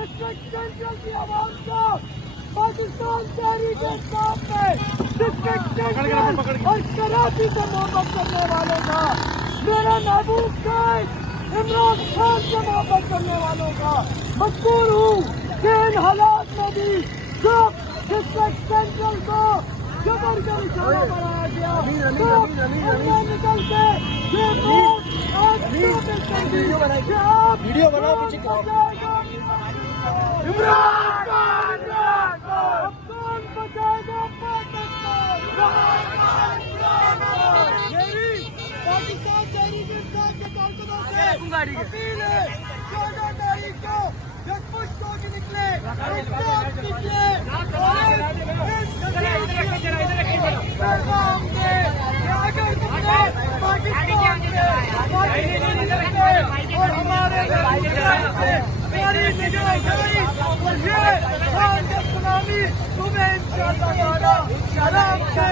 District central کی عوام کا پاکستان تحریک انصاف میں ڈسٹرکٹ سینٹرل اور کراچی سے محبت کرنے والوں کا، میرے محبوب قائد عمران خان سے محبت کرنے والوں کا مجبور ہوں کہ ان حالات میں بھی جو ڈسٹرکٹ سینٹرل کو جبر کا نشانہ بنایا گیا نکل کے یہ ووٹ آج ثابت کر دی کہ آپ ویڈیو بناؤ پیچھے عمران خان اب کون بچائے گا پاکستان؟ میری پاکستان تحریک انصاف کے کارکنوں سے اپیل ہے 14 تاریخ کو جب پشت ہو کے نکلے پیغام دے کہ اگر تم نے پاکستان سے اور ہمارے ہماری نگرانی اور یہ خان کا سنامی تمہیں انشاءاللہ تعالی شراب سے